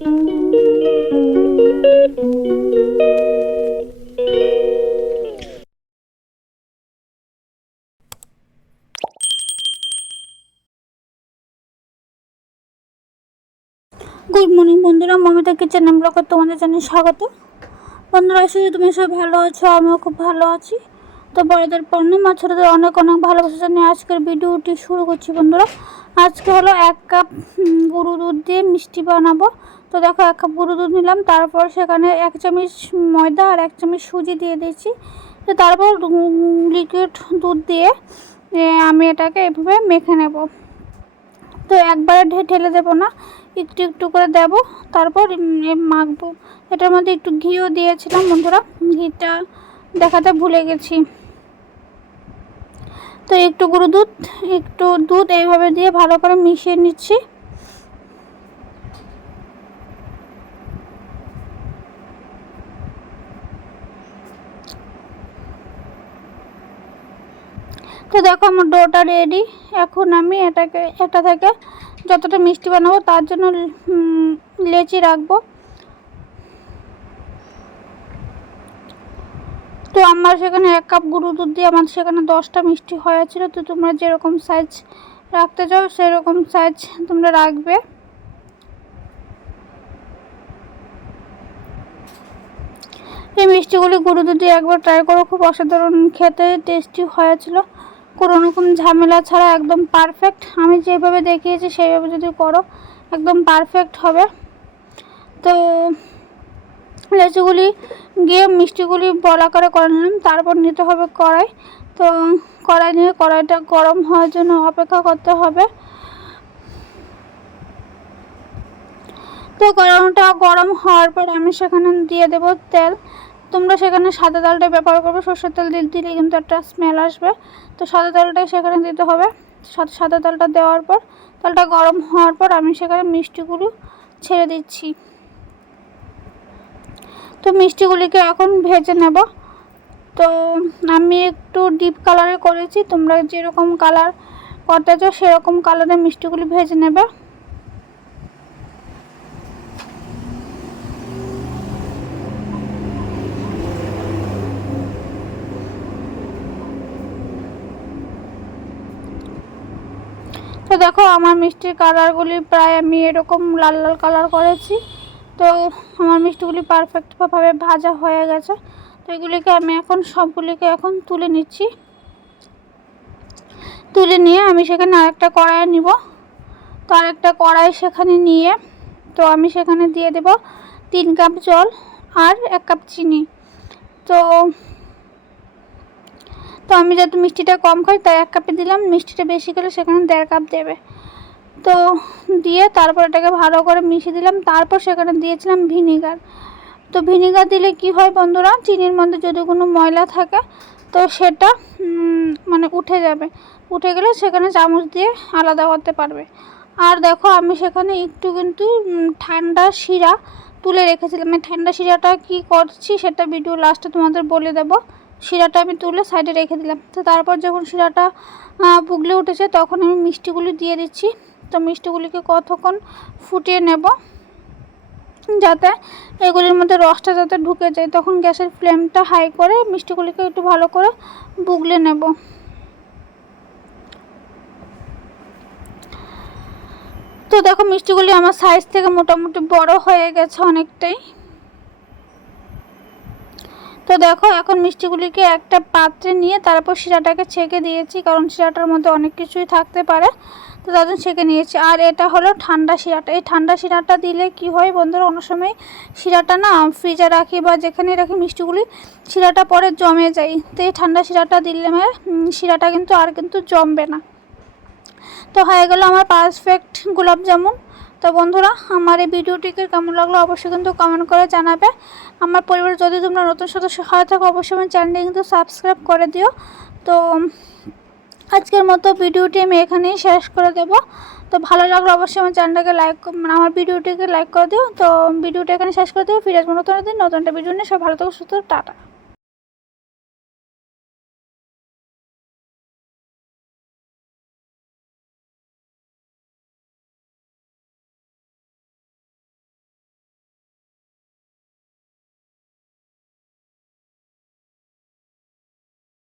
Good morning বন্ধুরা, Momita kitchen ব্লগে তোমাদের জানাই স্বাগত। বন্ধুরা, আশা করি তুমি সবাই ভালো আছো, আমিও খুব ভালো আছি। তো বড়দের পূর্ণিমা, ছোটদের অনেক অনেক ভালোবাসা জানিয়ে আজকের ভিডিওটি শুরু করছি। বন্ধুরা, আজকে হলো 1 কাপ গরু দুধ দিয়ে মিষ্টি বানাবো। তো দেখো, 1 কাপ গরু দুধ নিলাম, তারপর সেখানে 1 চামচ ময়দা আর 1 চামচ সুজি দিয়ে দিয়েছি। তো তারপর লিকুইড দুধ দিয়ে আমি এটাকে এভাবে মেখে নেব। তো একবারে ঢেলে দেবো না, একটু একটু করে দেব, তারপর মাখবো। এটার মধ্যে একটু ঘিও দিয়েছিলাম বন্ধুরা, ঘিটা দেখাতে ভুলে গেছি। তো একটু গরু দুধ, একটু দুধ এইভাবে দিয়ে ভালো করে মিশিয়ে নিচ্ছি। তো দেখো, আমার ডোটা রেডি। এখন আমি এটা থেকে যতটা মিষ্টি বানাবো তার জন্য লেচি রাখবো। তো আমার সেখানে 1 কাপ গরু দুধ দিয়ে আমার সেখানে 10টা মিষ্টি হয়েছিল। তো তোমরা যেরকম সাইজ রাখতে চাও সেরকম সাইজ তোমরা রাখবে। এই মিষ্টিগুলি গরু দুধ দিয়ে একবার ট্রাই করো, খুব অসাধারণ খেতে, টেস্টি হয়েছিল। কোনো রকম ঝামেলা ছাড়া একদম পারফেক্ট। আমি যেভাবে দেখিয়েছি সেইভাবে যদি করো একদম পারফেক্ট হবে। তো লেচিগুলি গিয়ে মিষ্টিগুলি বড় আকারে করে নিলাম, তারপর নিতে হবে কড়াই। তো কড়াই নিয়ে কড়াইটা গরম হওয়ার জন্য অপেক্ষা করতে হবে। তো কড়াইটা গরম হওয়ার পর আমি সেখানে দিয়ে দেব তেল। তোমরা সেখানে সাদা তেলটা ব্যবহার করবে, সরষের তেল দিলে কিন্তু একটা স্মেল আসবে। তো সাদা তেলটাই সেখানে দিতে হবে। সাদা তেলটা দেওয়ার পর তেলটা গরম হওয়ার পর আমি সেখানে মিষ্টিগুলো ছেড়ে দিচ্ছি। তো মিষ্টিগুলিকে এখন ভেজে নেব। তো আমি একটু ডিপ কালারে করেছি, তোমরা যেরকম কালার করতে চাও সেরকম কালারে মিষ্টিগুলি ভেজে নেবে। তো দেখো, আমার মিষ্টির কালারগুলি প্রায় আমি এরকম লাল লাল কালার করেছি। তো আমার মিষ্টিগুলি পারফেক্টভাবে ভাজা হয়ে গেছে। তো এগুলিকে আমি এখন সবগুলিকে এখন তুলে নিচ্ছি। তুলে নিয়ে আমি সেখানে আরেকটা কড়াই নিব। তো আরেকটা কড়াই সেখানে নিয়ে তো আমি সেখানে দিয়ে দেব 3 কাপ জল আর 1 কাপ চিনি। তো আমি যেহেতু মিষ্টিটা কম খাই তাই 1 কাপে দিলাম, মিষ্টিটা বেশি গেলে সেখানে 1.5 কাপ দেবে। তো দিয়ে তারপর এটাকে ভালো করে মিশিয়ে দিলাম। তারপর সেখানে দিয়েছিলাম ভিনিগার। তো ভিনিগার দিলে কি হয় বন্ধুরা, চিনির মধ্যে যদি কোনো ময়লা থাকে তো সেটা মানে উঠে যাবে। উঠে গেলে সেখানে চামচ দিয়ে আলাদা করতে পারবে। আর দেখো, আমি সেখানে একটু কিন্তু ঠান্ডা শিরা তুলে রেখেছিলাম। আমি ঠান্ডা শিরাটা কি করছি সেটা ভিডিও লাস্টে তোমাদের বলে দেব। শিরাটা আমি তুলে সাইডে রেখে দিলাম। তো তারপর যখন শিরাটা বুগলে উঠেছে তখন আমি মিষ্টিগুলি দিয়ে দিচ্ছি। তো মিষ্টিগুলিকে কতক্ষণ ফুটিয়ে নেব যাতে এগুলির মধ্যে রসটা যাতে ঢুকে যায়। তখন গ্যাসের ফ্লেমটা হাই করে মিষ্টিগুলিকে একটু ভালো করে বুগলে নেব। তো দেখো, মিষ্টিগুলি আমার সাইজ থেকে মোটামুটি বড় হয়ে গেছে অনেকটাই। তো দেখো, এখন মিষ্টিগুলিকে একটা পাত্রে নিয়ে তারপর শিরাটাকে ছেঁকে দিয়েছি, কারণ শিরাটার মধ্যে অনেক কিছুই থাকতে পারে। তো তার জন্য ছেঁকে নিয়েছি। আর এটা হলো ঠান্ডা শিরাটা। এই ঠান্ডা শিরাটা দিলে কি হয় বন্ধুরা, অনেক সময় শিরাটা না ফ্রিজে রাখি বা যেখানে রাখি মিষ্টিগুলি শিরাটা পরে জমে যায়। তো এই ঠান্ডা শিরাটা দিলে শিরাটা কিন্তু আর কিন্তু জমবে না। তো হয়ে গেল আমার পারফেক্ট গোলাপ জামুন। তো বন্ধুরা, আমার এই ভিডিওটিকে কেমন লাগলো অবশ্যই কিন্তু কমেন্ট করে জানাবে। আমার পরিবারে যদি তোমরা নতুন সদস্য হয়ে থাকো অবশ্যই আমার চ্যানেলটি কিন্তু সাবস্ক্রাইব করে দিও। তো আজকের মতো ভিডিওটি আমি এখানেই শেষ করে দেব। তো ভালো লাগলো অবশ্যই আমার চ্যানেলটাকে আমার ভিডিওটিকে লাইক করে দিও। তো ভিডিওটা এখানে শেষ করে দিও। ফিরে আসবো নতুন একটা ভিডিও নিয়ে। সব ভালো থাকো, সুস্থ, টাটা।